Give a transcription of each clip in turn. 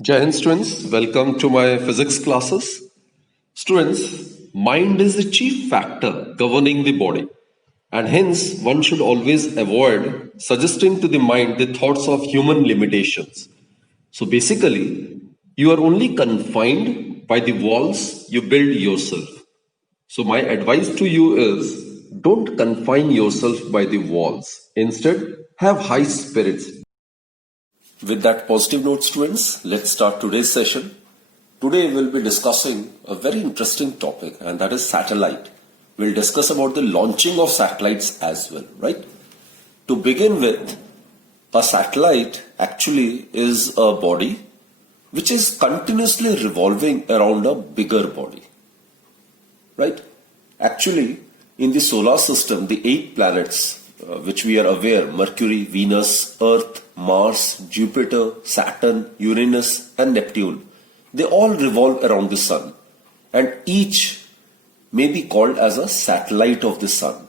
Jai Hind students, welcome to my physics classes. Students, mind is the chief factor governing the body, and hence one should always avoid suggesting to the mind the thoughts of human limitations. So basically, you are only confined by the walls you build yourself. So my advice to you is don't confine yourself by the walls. Instead, have high spirits. With that positive note, students, let's start today's session. Today we'll be discussing a very interesting topic, and that is satellite. We'll discuss about the launching of satellites as well, right? To begin with, a satellite actually is a body which is continuously revolving around a bigger body, right? Actually, in the solar system, the 8 planets which we are aware, Mercury, Venus, Earth, Mars, Jupiter, Saturn, Uranus and Neptune, they all revolve around the Sun, and each may be called as a satellite of the Sun.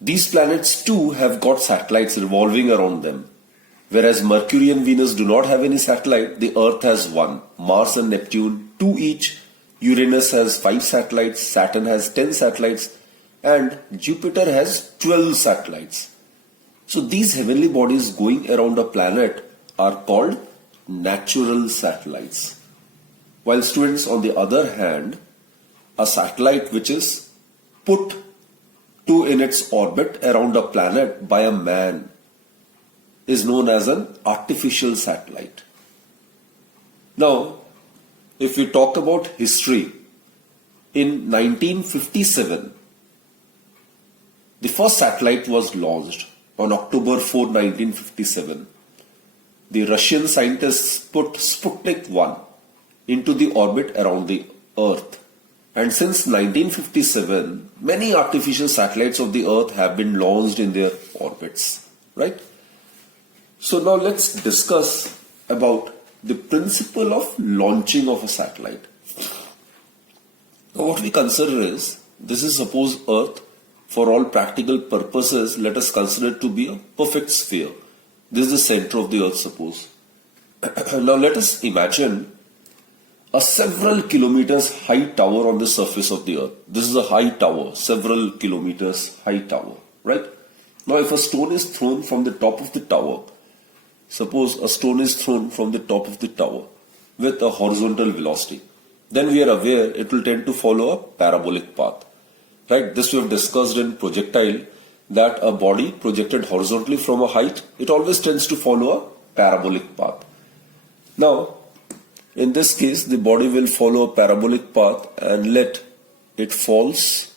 These planets too have got satellites revolving around them. Whereas Mercury and Venus do not have any satellite, the Earth has one, Mars and Neptune 2 each, Uranus has 5 satellites, Saturn has 10 satellites, and Jupiter has 12 satellites. So these heavenly bodies going around a planet are called natural satellites. While students, on the other hand, a satellite which is put to in its orbit around a planet by a man is known as an artificial satellite. Now, if we talk about history, in 1957, the first satellite was launched on October 4, 1957. The Russian scientists put Sputnik 1 into the orbit around the Earth. And since 1957, many artificial satellites of the Earth have been launched in their orbits, right? So now let's discuss about the principle of launching of a satellite. Now what we consider is, this is suppose Earth. For all practical purposes, let us consider it to be a perfect sphere. This is the center of the Earth, suppose. Now let us imagine a several kilometers high tower on the surface of the Earth. This is a high tower, several kilometers high tower, right? Now if a stone is thrown from the top of the tower, suppose a stone is thrown from the top of the tower with a horizontal velocity, then we are aware it will tend to follow a parabolic path. Right, this we have discussed in projectile, that a body projected horizontally from a height, it always tends to follow a parabolic path. Now, in this case, the body will follow a parabolic path and let it falls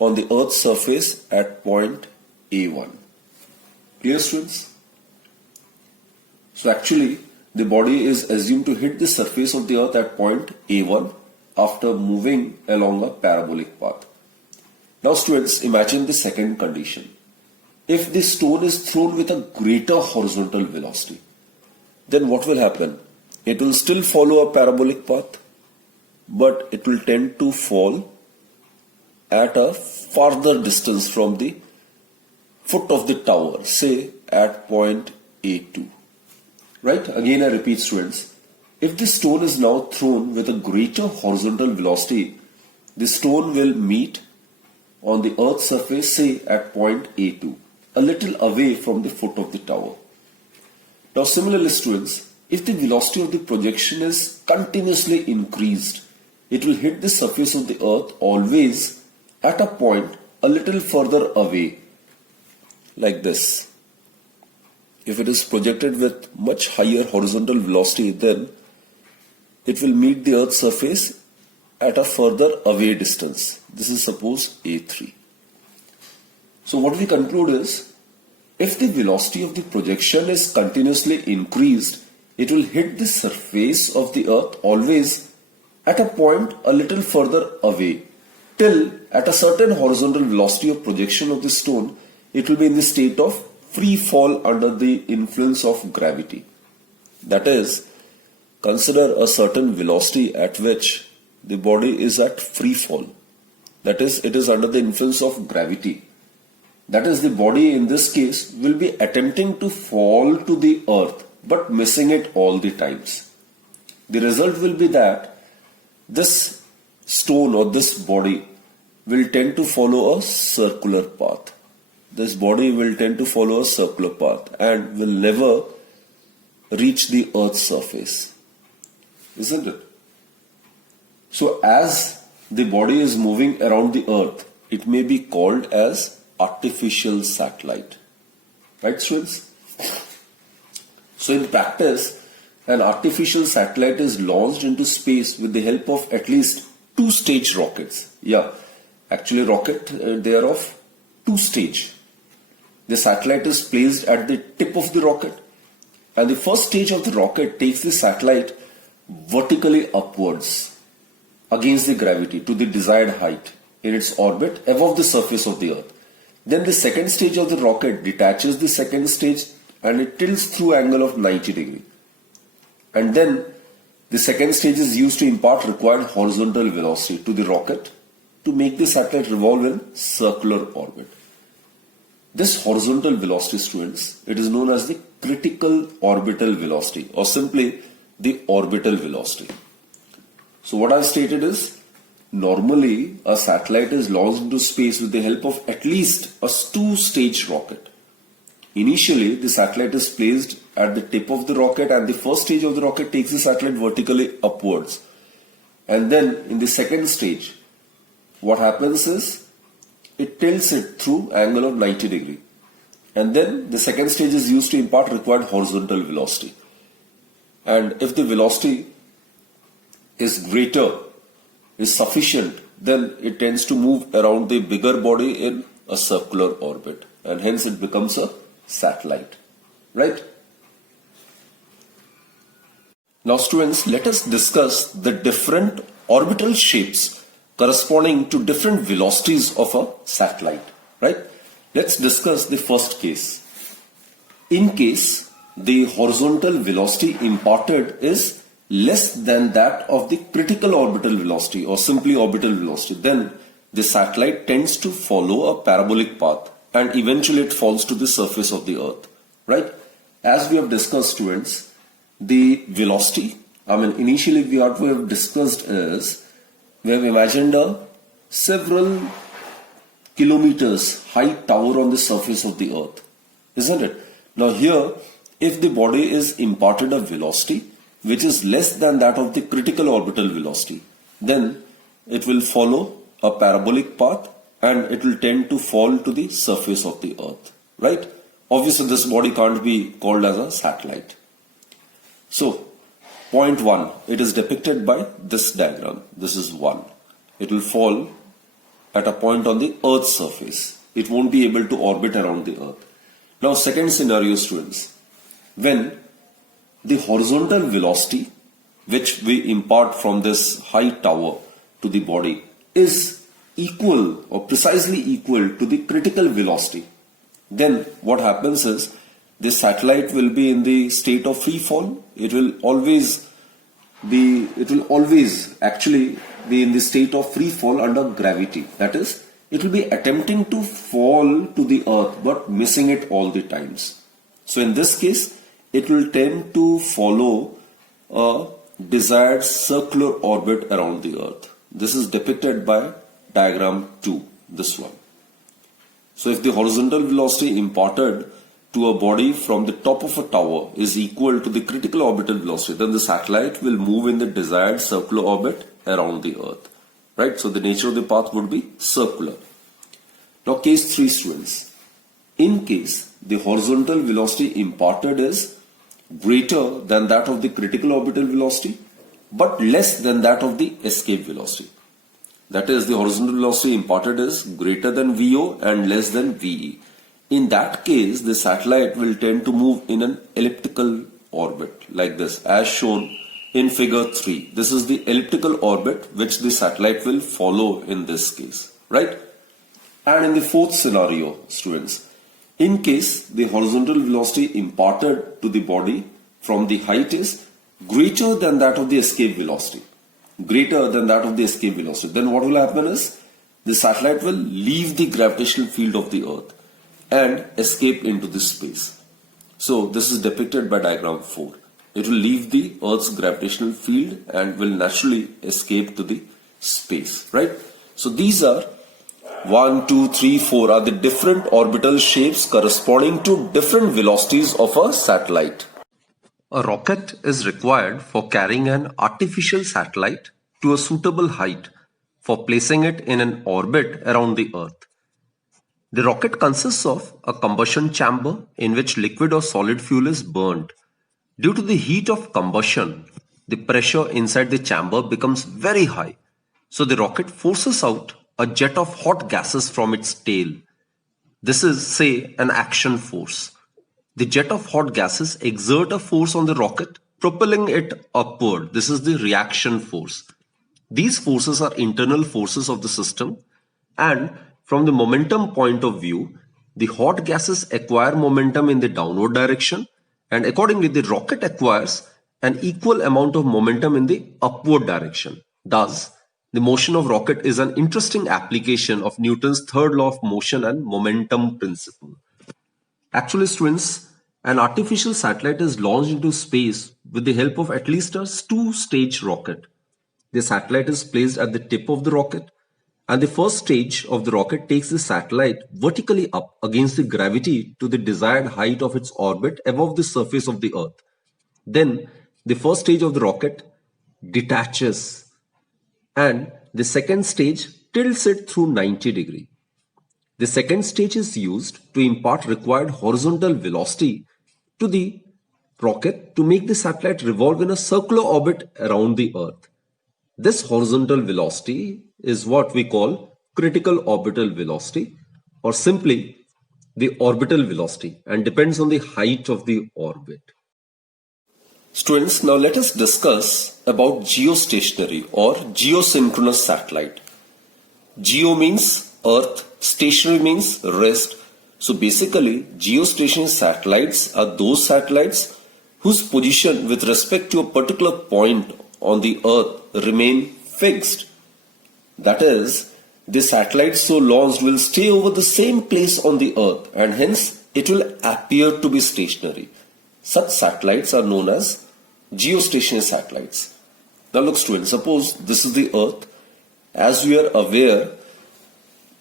on the Earth's surface at point A1. Clear, students? So actually, the body is assumed to hit the surface of the Earth at point A1 after moving along a parabolic path. Now students, imagine the second condition. If the stone is thrown with a greater horizontal velocity, then what will happen? It will still follow a parabolic path, but it will tend to fall at a farther distance from the foot of the tower, say at point A2. Right? Again I repeat, students. If the stone is now thrown with a greater horizontal velocity, the stone will meet on the Earth's surface, say at point A2, a little away from the foot of the tower. Now similarly, students, if the velocity of the projection is continuously increased, it will hit the surface of the Earth always at a point a little further away, like this. If it is projected with much higher horizontal velocity, then it will meet the Earth's surface at a further away distance. This is suppose A3. So what we conclude is, if the velocity of the projection is continuously increased, it will hit the surface of the Earth always at a point a little further away, till at a certain horizontal velocity of projection of the stone, it will be in the state of free fall under the influence of gravity. That is, consider a certain velocity at which the body is at free fall. That is, it is under the influence of gravity. That is, the body in this case will be attempting to fall to the earth. but missing it all the times. The result will be that this stone or this body will tend to follow a circular path. This body will tend to follow a circular path and will never reach the Earth's surface. Isn't it? So as the body is moving around the Earth, it may be called as artificial satellite. Right, students? So in practice, an artificial satellite is launched into space with the help of at least 2-stage rockets. Yeah, actually they are of 2-stage. The satellite is placed at the tip of the rocket, and the first stage of the rocket takes the satellite vertically upwards against the gravity to the desired height in its orbit above the surface of the Earth. Then the second stage of the rocket detaches the second stage and it tilts through angle of 90 degree. And then the second stage is used to impart required horizontal velocity to the rocket to make the satellite revolve in circular orbit. This horizontal velocity, students, it is known as the critical orbital velocity, or simply the orbital velocity. So what I've stated is, normally a satellite is launched into space with the help of at least a 2-stage rocket. Initially, the satellite is placed at the tip of the rocket, and the first stage of the rocket takes the satellite vertically upwards. And then in the second stage, what happens is it tilts it through angle of 90 degree. And then the second stage is used to impart required horizontal velocity. And if the velocity is greater, is sufficient, then it tends to move around the bigger body in a circular orbit, and hence it becomes a satellite. Right? Now students, let us discuss the different orbital shapes corresponding to different velocities of a satellite. Right? Let's discuss the first case. In case the horizontal velocity imparted is less than that of the critical orbital velocity, or simply orbital velocity, then the satellite tends to follow a parabolic path and eventually it falls to the surface of the Earth. Right? As we have discussed, students, the velocity, initially what we have discussed is, we have imagined a several kilometers high tower on the surface of the Earth. Isn't it? Now here, if the body is imparted a velocity which is less than that of the critical orbital velocity, then it will follow a parabolic path and it will tend to fall to the surface of the Earth. Right? Obviously, this body can't be called as a satellite. So, point 1, it is depicted by this diagram. This is 1. It will fall at a point on the Earth's surface. It won't be able to orbit around the Earth. Now, second scenario, students, when the horizontal velocity which we impart from this high tower to the body is equal or precisely equal to the critical velocity, then what happens is the satellite will be in the state of free fall. It will always actually be in the state of free fall under gravity. That is, it will be attempting to fall to the Earth but missing it all the times. So in this case, it will tend to follow a desired circular orbit around the Earth. This is depicted by diagram 2, this one. So if the horizontal velocity imparted to a body from the top of a tower is equal to the critical orbital velocity, then the satellite will move in the desired circular orbit around the Earth. Right? So the nature of the path would be circular. Now case 3, students. In case the horizontal velocity imparted is greater than that of the critical orbital velocity but less than that of the escape velocity. That is, the horizontal velocity imparted is greater than VO and less than VE. In that case, the satellite will tend to move in an elliptical orbit like this, as shown in figure 3. This is the elliptical orbit which the satellite will follow in this case. Right? And in the fourth scenario, students, in case the horizontal velocity imparted to the body from the height is greater than that of the escape velocity, then what will happen is the satellite will leave the gravitational field of the Earth and escape into the space. So this is depicted by diagram 4. It will leave the Earth's gravitational field and will naturally escape to the space, right? So these are 1, 2, 3, 4 are the different orbital shapes corresponding to different velocities of a satellite. A rocket is required for carrying an artificial satellite to a suitable height for placing it in an orbit around the Earth. The rocket consists of a combustion chamber in which liquid or solid fuel is burned. Due to the heat of combustion, the pressure inside the chamber becomes very high, so the rocket forces out a jet of hot gases from its tail. This is, say, an action force. The jet of hot gases exert a force on the rocket, propelling it upward. This is the reaction force. These forces are internal forces of the system, and from the momentum point of view, the hot gases acquire momentum in the downward direction, and accordingly the rocket acquires an equal amount of momentum in the upward direction. Thus, the motion of rocket is an interesting application of Newton's third law of motion and momentum principle. Actually, students, an artificial satellite is launched into space with the help of at least a two-stage rocket. The satellite is placed at the tip of the rocket, and the first stage of the rocket takes the satellite vertically up against the gravity to the desired height of its orbit above the surface of the Earth. Then, the first stage of the rocket detaches, and the second stage tilts it through 90 degrees. The second stage is used to impart required horizontal velocity to the rocket to make the satellite revolve in a circular orbit around the Earth. This horizontal velocity is what we call critical orbital velocity, or simply the orbital velocity, and depends on the height of the orbit. Students, now let us discuss about geostationary or geosynchronous satellite. Geo means Earth, stationary means rest. So basically, geostationary satellites are those satellites whose position with respect to a particular point on the Earth remain fixed. That is, the satellite so launched will stay over the same place on the Earth, and hence it will appear to be stationary. Such satellites are known as geostationary satellites. Now look students, suppose this is the Earth. As we are aware,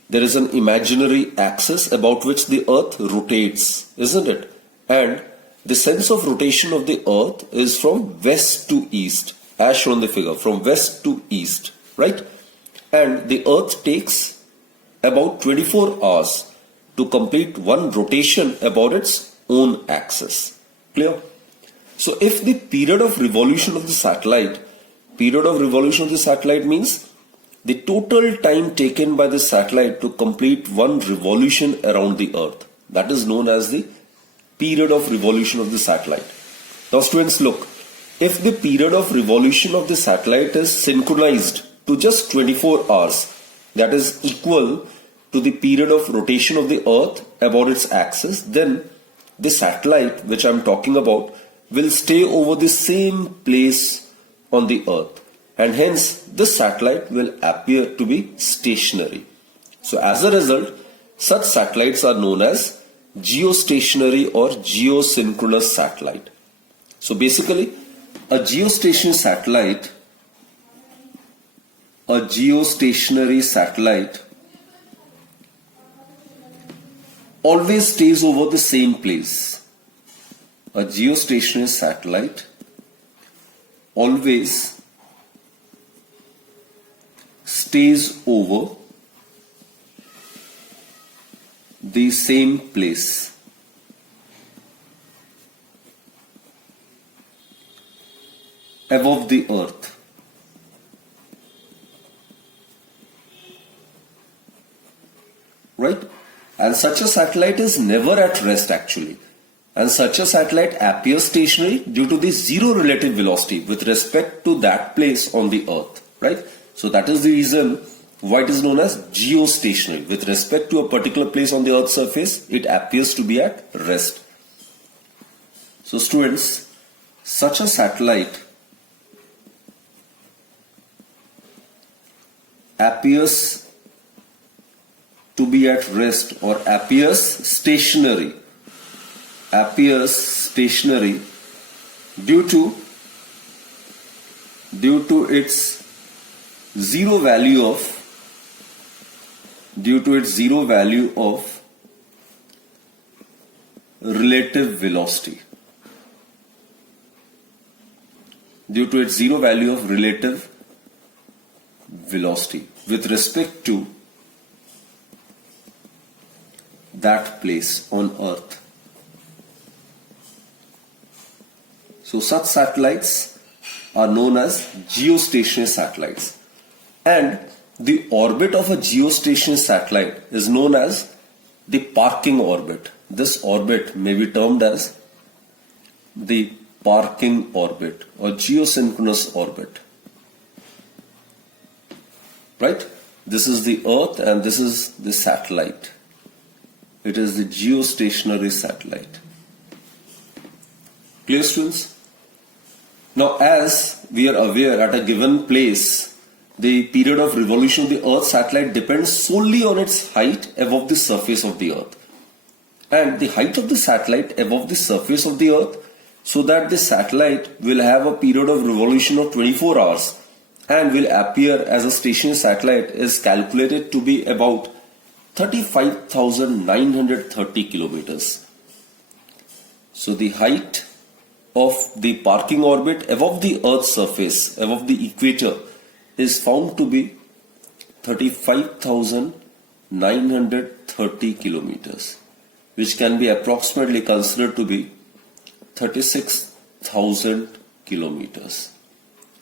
there is an imaginary axis about which the Earth rotates, isn't it? And the sense of rotation of the Earth is from west to east, as shown in the figure, from west to east, right? And the Earth takes about 24 hours to complete one rotation about its own axis. Clear? So if the period of revolution of the satellite means the total time taken by the satellite to complete one revolution around the Earth. That is known as the period of revolution of the satellite. Now students, look, if the period of revolution of the satellite is synchronized to just 24 hours, that is equal to the period of rotation of the Earth about its axis, then the satellite which I am talking about will stay over the same place on the Earth, and hence this satellite will appear to be stationary. So as a result, such satellites are known as geostationary or geosynchronous satellite. So basically, a geostationary satellite always stays over the same place. A geostationary satellite always stays over the same place. Above the Earth. Right? And such a satellite is never at rest actually. And such a satellite appears stationary due to the zero relative velocity with respect to that place on the Earth. Right? So that is the reason why it is known as geostationary. With respect to a particular place on the Earth's surface, it appears to be at rest. So students, such a satellite appears to be at rest or appears stationary appears stationary due to its zero value of relative velocity. Due to its zero value of relative velocity with respect to that place on Earth. So such satellites are known as geostationary satellites, and the orbit of a geostationary satellite is known as the parking orbit. This orbit may be termed as the parking orbit or geosynchronous orbit. Right? This is the Earth and this is the satellite. It is the geostationary satellite. Clear, students? Now, as we are aware, at a given place, the period of revolution of the Earth satellite depends solely on its height above the surface of the Earth. And the height of the satellite above the surface of the Earth, so that the satellite will have a period of revolution of 24 hours and will appear as a stationary satellite, is calculated to be about 35,930 kilometers. So the height of the parking orbit above the Earth's surface, above the equator, is found to be 35,930 kilometers, which can be approximately considered to be 36,000 kilometers.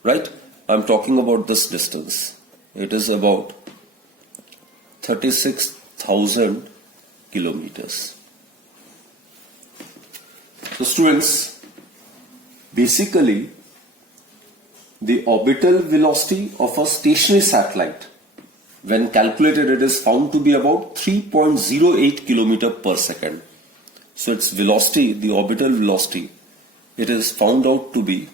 Right? I'm talking about this distance. It is about 36,000 kilometers. So students, basically the orbital velocity of a stationary satellite, when calculated, it is found to be about 3.08 kilometer per second. So its velocity, the orbital velocity, it is found out to be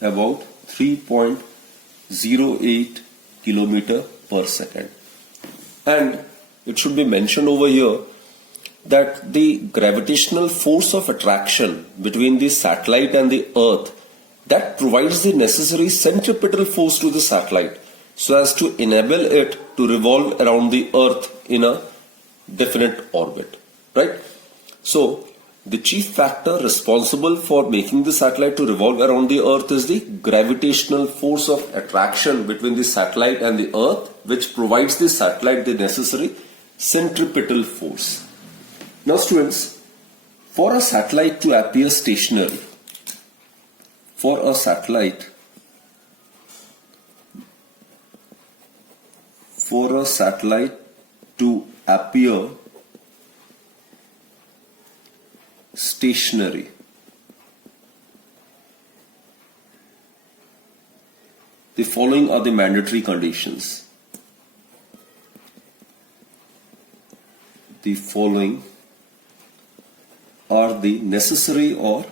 about 3.08 kilometer per second. And it should be mentioned over here that the gravitational force of attraction between the satellite and the Earth, that provides the necessary centripetal force to the satellite so as to enable it to revolve around the Earth in a definite orbit. Right? So the chief factor responsible for making the satellite to revolve around the Earth is the gravitational force of attraction between the satellite and the Earth, which provides the satellite the necessary centripetal force. Now students, for a satellite to appear stationary, for a satellite to appear stationary, the following are the mandatory conditions. The following are the necessary or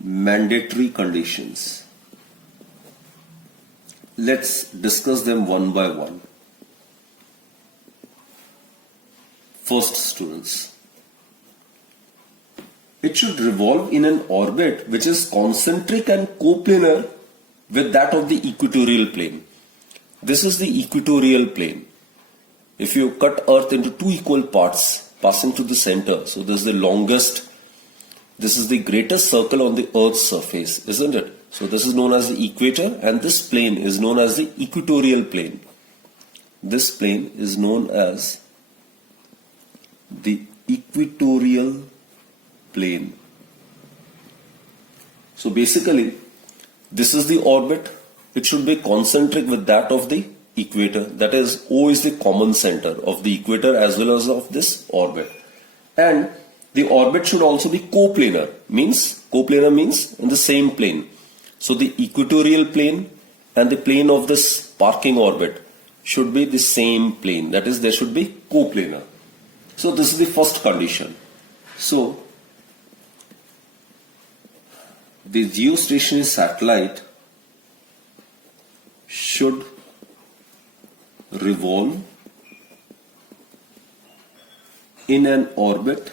mandatory conditions. Let's discuss them one by one. First, students, it should revolve in an orbit which is concentric and coplanar with that of the equatorial plane. This is the equatorial plane. If you cut Earth into two equal parts passing to the center, so this is the longest, this is the greatest circle on the Earth's surface, isn't it? So this is known as the equator, and this plane is known as the equatorial plane. This plane is known as the equatorial plane. So basically, this is the orbit. It should be concentric with that of the equator. That is, O is the common center of the equator as well as of this orbit. And the orbit should also be coplanar. Coplanar means in the same plane. So the equatorial plane and the plane of this parking orbit should be the same plane. That is, they should be coplanar. So this is the first condition. So the geostationary satellite should revolve in an orbit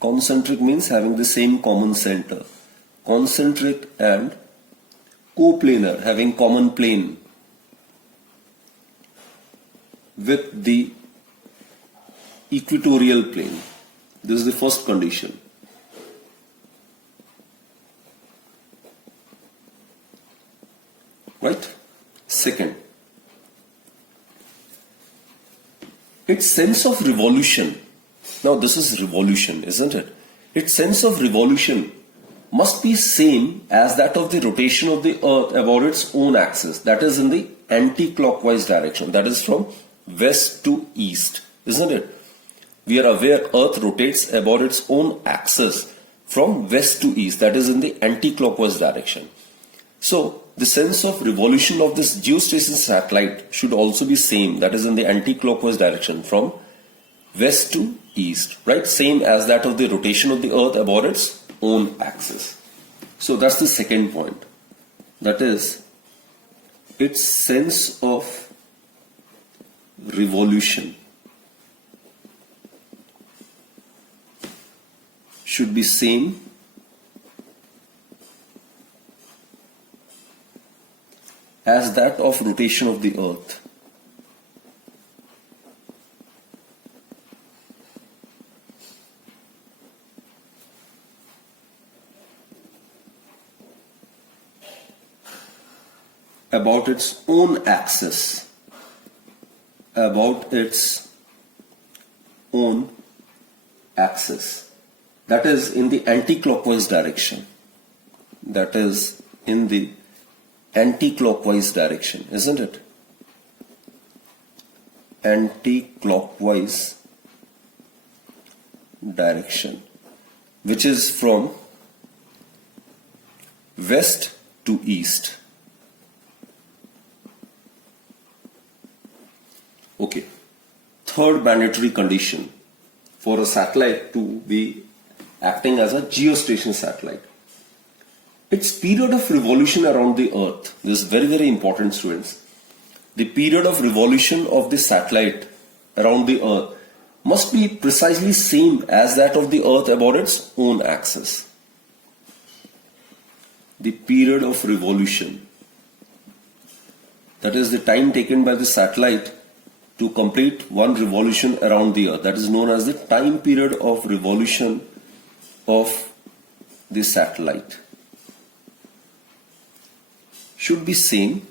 concentric means having the same common center. Concentric and coplanar, having common plane with the equatorial plane. This is the first condition. Right? Second, its sense of revolution. Now this is revolution, isn't it? Its sense of revolution must be same as that of the rotation of the earth about its own axis, that is in the anti-clockwise direction, that is from west to east, isn't it? We are aware earth rotates about its own axis from west to east, that is in the anti-clockwise direction. So the sense of revolution of this geostationary satellite should also be same, that is in the anti-clockwise direction from west to east, right? Same as that of the rotation of the earth about its own axis. So that's the second point. That is, its sense of revolution should be same as that of rotation of the earth. About its own axis. About its own axis. That is in the anti-clockwise direction. That is in the anti-clockwise direction, isn't it? Anti-clockwise direction, which is from west to east. Okay. Third mandatory condition for a satellite to be acting as a geostationary satellite. Its period of revolution around the earth. This is very, very important, students. The period of revolution of the satellite around the earth must be precisely same as that of the earth about its own axis. The period of revolution, that is the time taken by the satellite to complete one revolution around the earth, that is known as the time period of revolution of the satellite, should be same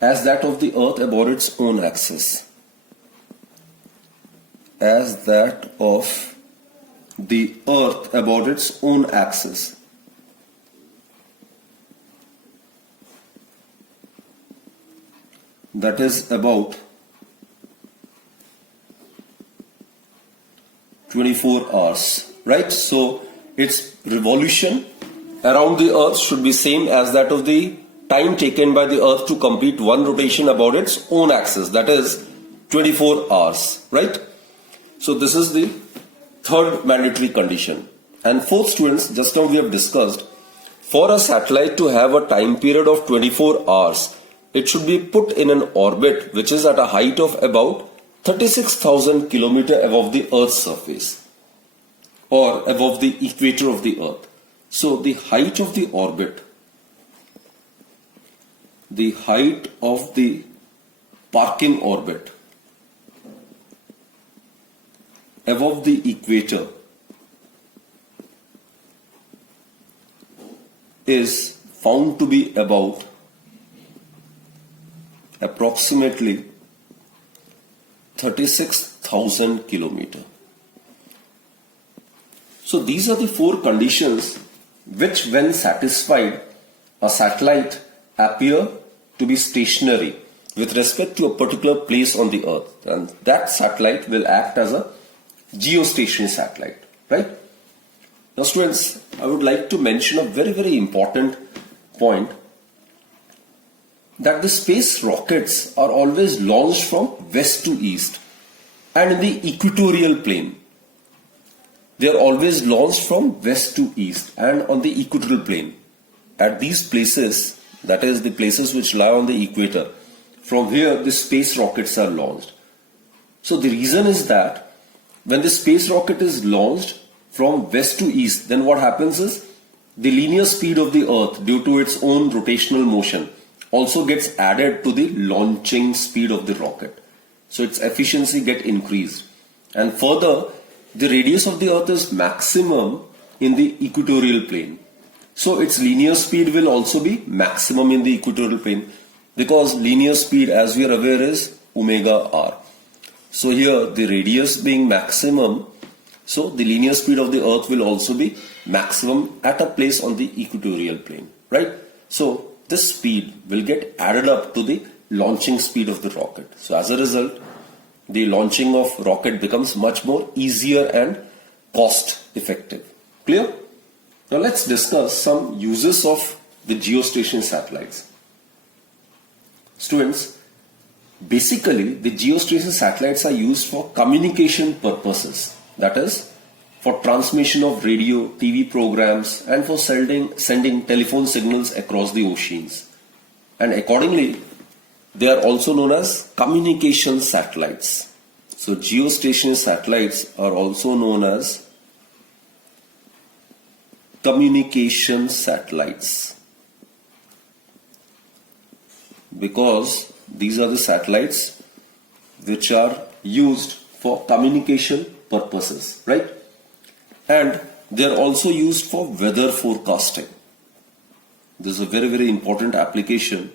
as that of the earth about its own axis. As that of the earth about its own axis. That is about 24 hours, right? So its revolution around the earth should be same as that of the time taken by the earth to complete one rotation about its own axis, that is 24 hours, right? So this is the third mandatory condition. And fourth, students, just now we have discussed, for a satellite to have a time period of 24 hours, it should be put in an orbit which is at a height of about 36,000 kilometers above the Earth's surface or above the equator of the Earth. So the height of the orbit, the height of the parking orbit above the equator is found to be about approximately 36,000 kilometers. So these are the four conditions which, when satisfied, a satellite appear to be stationary with respect to a particular place on the earth, and that satellite will act as a geostationary satellite, right? Now students, I would like to mention a very, very important point, that the space rockets are always launched from west to east and in the equatorial plane. They are always launched from west to east and on the equatorial plane. at these places, that is the places which lie on the equator, from here the space rockets are launched. So the reason is that when the space rocket is launched from west to east, then what happens is the linear speed of the earth due to its own rotational motion also gets added to the launching speed of the rocket. So its efficiency get increased. And further, the radius of the earth is maximum in the equatorial plane. So its linear speed will also be maximum in the equatorial plane, because linear speed, as we are aware, is omega r. So here the radius being maximum, so the linear speed of the earth will also be maximum at a place on the equatorial plane, right? So this speed will get added up to the launching speed of the rocket. So as a result, the launching of rocket becomes much more easier and cost effective. Clear? Now let's discuss some uses of the geostationary satellites. Students, basically the geostationary satellites are used for communication purposes. That is, for transmission of radio, TV programs, and for sending telephone signals across the oceans. And accordingly, they are also known as communication satellites. So geostationary satellites are also known as communication satellites, because these are the satellites which are used for communication purposes, right? And they are also used for weather forecasting. This is a very, very important application.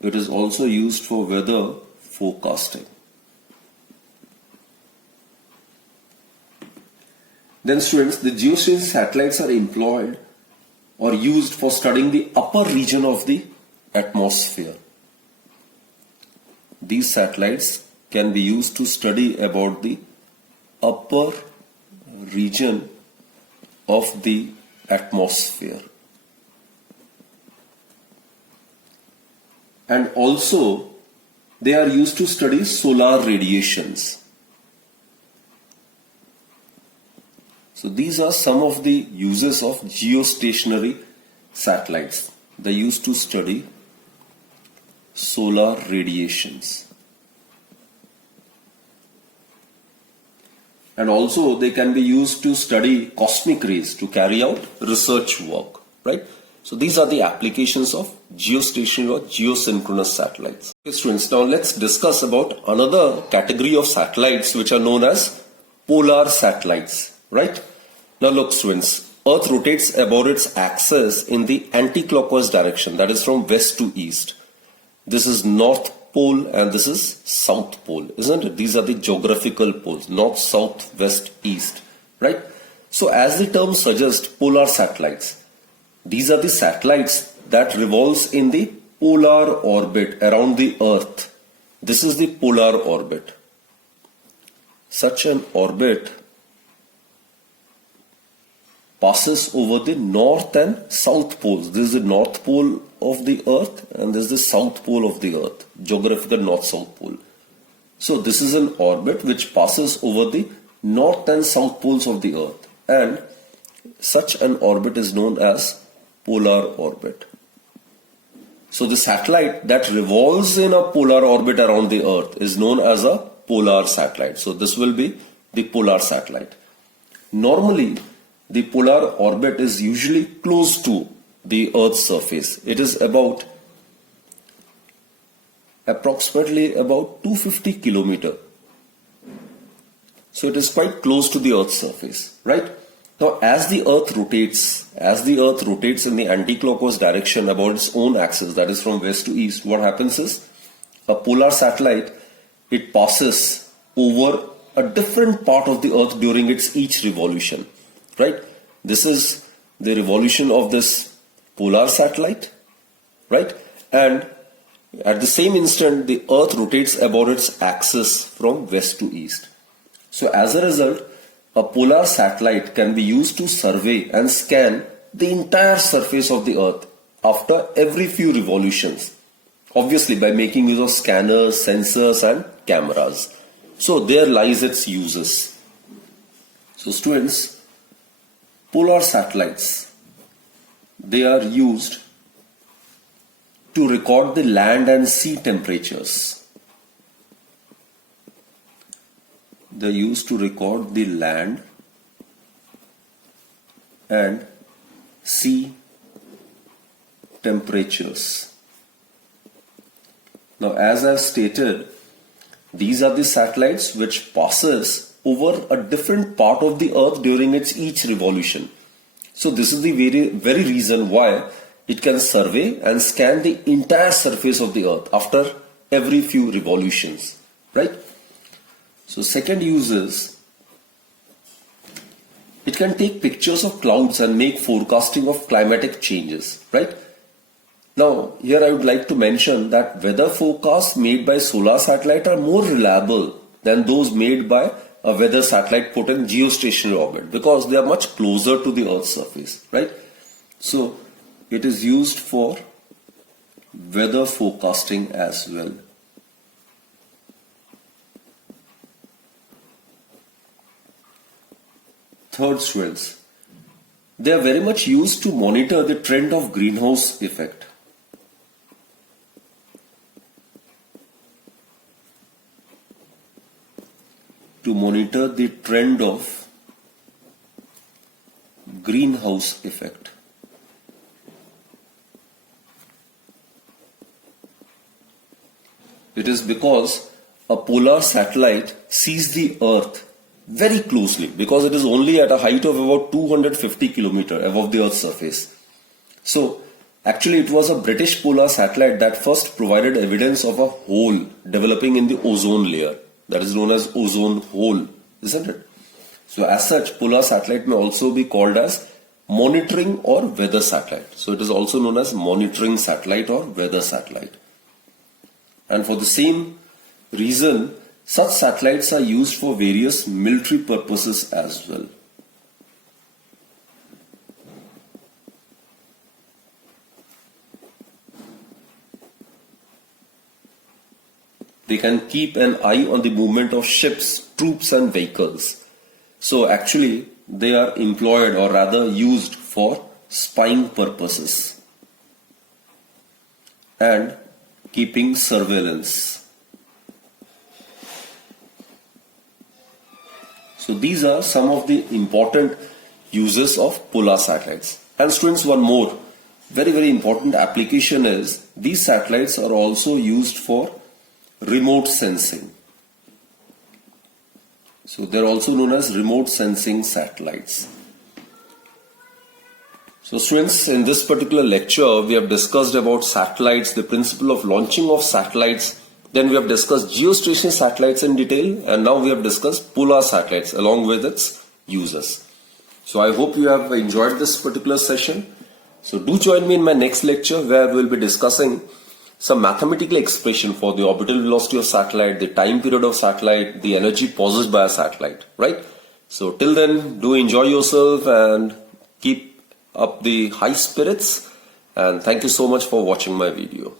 It is also used for weather forecasting. Then students, the geostationary satellites are employed or used for studying the upper region of the atmosphere. These satellites can be used to study about the upper region of the atmosphere. And also they are used to study solar radiations. So these are some of the uses of geostationary satellites. They are used to study solar radiations. And also they can be used to study cosmic rays to carry out research work, right? So these are the applications of geostationary or geosynchronous satellites. Okay, students, now let's discuss about another category of satellites which are known as polar satellites, right? Now look, students, Earth rotates about its axis in the anti-clockwise direction, that is from west to east. This is North Pole and this is South Pole, isn't it? These are the geographical poles, north, south, west, east, right? So as the term suggests, polar satellites, these are the satellites that revolves in the polar orbit around the Earth. This is the polar orbit. Such an orbit passes over the north and south poles. This is the north pole of the Earth and this is the south pole of the Earth, geographical north-south pole. So this is an orbit which passes over the north and south poles of the Earth, and such an orbit is known as polar orbit. So the satellite that revolves in a polar orbit around the Earth is known as a polar satellite. So this will be the polar satellite. Normally, the polar orbit is usually close to the Earth's surface. It is approximately about 250 kilometer. So it is quite close to the Earth's surface, right? Now, as the Earth rotates in the anti-clockwise direction about its own axis, that is from west to east, what happens is a polar satellite, it passes over a different part of the Earth during its each revolution, right? This is the revolution of this polar satellite, right? And at the same instant, the Earth rotates about its axis from west to east. So as a result, a polar satellite can be used to survey and scan the entire surface of the Earth after every few revolutions, obviously by making use of scanners, sensors and cameras. So there lies its uses. So students, polar satellites, they are used to record the land and sea temperatures. They are used to record the land and sea temperatures. Now, as I've stated, these are the satellites which passes over a different part of the earth during its each revolution. So this is the very reason why it can survey and scan the entire surface of the earth after every few revolutions, right? So second use is, it can take pictures of clouds and make forecasting of climatic changes, right? Now, here I would like to mention that weather forecasts made by solar satellite are more reliable than those made by a weather satellite put in geostationary orbit, because they are much closer to the Earth's surface, right? So, it is used for weather forecasting as well. Third, students, they are very much used to monitor the trend of greenhouse effect. To monitor the trend of greenhouse effect. It is because a polar satellite sees the Earth very closely, because it is only at a height of about 250 kilometers above the Earth's surface. So, actually it was a British polar satellite that first provided evidence of a hole developing in the ozone layer. That is known as ozone hole, isn't it? So as such, polar satellite may also be called as monitoring or weather satellite. So it is also known as monitoring satellite or weather satellite. And for the same reason, such satellites are used for various military purposes as well. They can keep an eye on the movement of ships, troops and vehicles. So actually they are employed, or rather used, for spying purposes and keeping surveillance. So these are some of the important uses of polar satellites. And students, one more very important application is, these satellites are also used for remote sensing. So they're also known as remote sensing satellites. So students, in this particular lecture we have discussed about satellites, the principle of launching of satellites, then we have discussed geostationary satellites in detail, and now we have discussed polar satellites along with its uses. So I hope you have enjoyed this particular session. So do join me in my next lecture, where we will be discussing some mathematical expression for the orbital velocity of satellite, the time period of satellite, the energy possessed by a satellite, right? So till then, do enjoy yourself and keep up the high spirits, and thank you so much for watching my video.